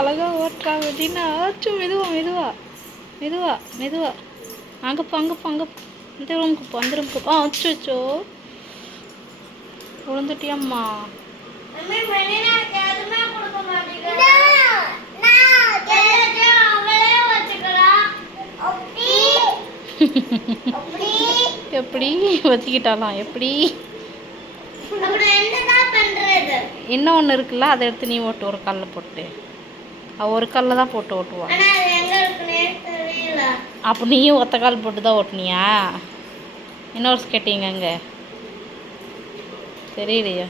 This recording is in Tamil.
அழகா ஓட்டுறா அப்படின்னா ஆச்சு. மெதுவா மெதுவா மெதுவா மெதுவா அங்கப்போ அங்கப்போ அங்கப்போ இந்த ரூமுக்கு போ அந்த ரூமுக்கு போ. அச்சு வச்சோ விழுந்துட்டியம்மா. எப்படி வச்சுக்கிட்டாலாம் எப்படி? இன்னும் ஒன்று இருக்குல்ல, அதை எடுத்து நீ ஓட்டு ஒரு கல்ல போட்டு. ஒரு கல்ல தான் போட்டு ஓட்டுவா. அப்போ நீயும் ஒத்த கால் போட்டு தான் ஓட்டுனியா? இன்னொரு ஸ்கேட்டிங் அங்கே தெரியலையா?